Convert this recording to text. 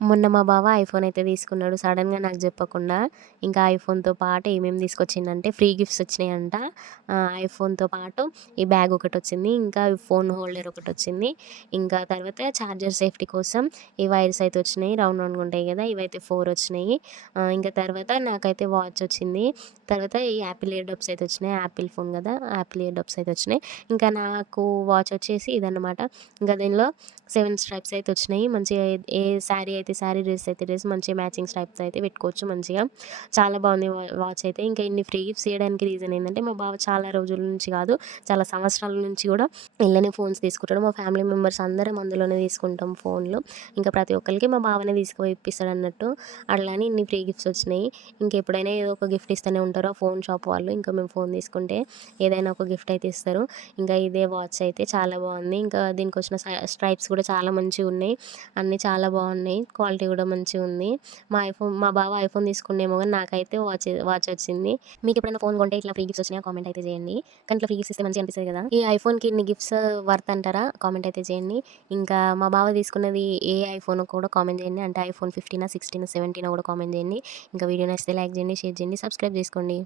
మొన్న మా బావ ఐఫోన్ అయితే తీసుకున్నాడు సడన్‌గా నాకు చెప్పకుండా. ఇంకా ఐఫోన్‌తో పాటు ఏమేమి తీసుకొచ్చిండంటే ఫ్రీ గిఫ్ట్స్ వచ్చినాయంట. ఐఫోన్‌తో పాటు ఈ బ్యాగ్ ఒకటొచ్చింది. ఇంకా ఫోన్ హోల్డర్ ఒకటొచ్చింది. ఇంకా తర్వాత చార్జర్ సేఫ్టీ కోసం ఈ వైర్స్ అయితే వచ్చినాయి. రౌండ్ రౌండ్‌గా ఉంటాయి కదా! ఇవైతే 4 వచ్చినాయి. ఇంకా తర్వాత నాకైతే వాచ్ వచ్చింది. తర్వాత ఈ యాపిల్ ఇయర్ డబ్స్ అయితే వచ్చినాయి. యాపిల్ ఫోన్ కదా! యాపిల్ ఇయర్ డబ్స్ అయితే వచ్చినాయి. ఇంకా నాకు వాచ్ వచ్చేసి ఇదన్నమాట. ఇంకా దీనిలో 7 స్ట్రైప్స్ అయితే వచ్చినాయి. మంచిగా ఏ శారీ అయితే శారీ, డ్రెస్ అయితే డ్రెస్ మంచిగా మ్యాచింగ్ స్ట్రైప్స్ అయితే పెట్టుకోవచ్చు మంచిగా. చాలా బాగుంది వాచ్ అయితే. ఇంకా ఇన్ని ఫ్రీ గిఫ్ట్స్ ఇయ్యడానికి రీజన్ ఏందంటే మా బావ చాలా రోజుల నుంచి కాదు, చాలా సంవత్సరాల నుంచి కూడా ఇళ్ళనే ఫోన్స్ తీసుకుంటాడు. మా ఫ్యామిలీ మెంబర్స్ అందరం అందులోనే తీసుకుంటాం ఫోన్లు. ఇంకా ప్రతి ఒక్కరికి మా బావనే తీసుకుపోయి ఇప్పిస్తాడన్నట్టు. అట్లా అని ఇన్ని ఫ్రీ గిఫ్ట్స్ వచ్చినాయి. ఇంకెప్పుడైనా ఏదో ఒక గిఫ్ట్ ఇస్తూనే ఉంటారు ఆ ఫోన్ షాప్ వాళ్ళు. ఇంకా మేము ఫోన్ తీసుకుంటే ఏదైనా ఒక గిఫ్ట్ అయితే ఇస్తారు. ఇంకా ఇదే వాచ్ అయితే చాలా బాగుంది. ఇంకా దీనికొచ్చిన స్ట్రైప్స్ కూడా చాలా మంచిగున్నాయి. అన్నీ చాలా బాగున్నాయి. క్వాలిటీ కూడా మంచిగుంది. మా బావ ఐఫోన్ తీసుకుండేమో గానీ నాకైతే వాచ్ వచ్చింది. మీకెప్పుడైనా ఫోన్ కొంటే ఇట్లా ఫ్రీ గిఫ్ట్స్ వచ్చినాయా? కామెంట్ అయితే చేయండి. కానీ ఇట్లా ఫ్రీ గిఫ్ట్స్ ఇస్తే మంచిగా అనిపిస్తది కదా! ఈ ఐఫోన్‌కి ఇన్ని గిఫ్ట్స్ వర్త్ అంటారా? కామెంట్ అయితే చేయండి. ఇంకా మా బావ తీసుకున్నది ఏ ఐఫోనో కూడా కామెంట్ చేయండి. అంటే ఐఫోన్ 15, 16, 17 కూడా కామెంట్ చేయండి. ఇంకా వీడియో నచ్చితే లైక్ చేయండి, షేర్ చేయండి, సబ్స్క్రైబ్ చేసుకోండి.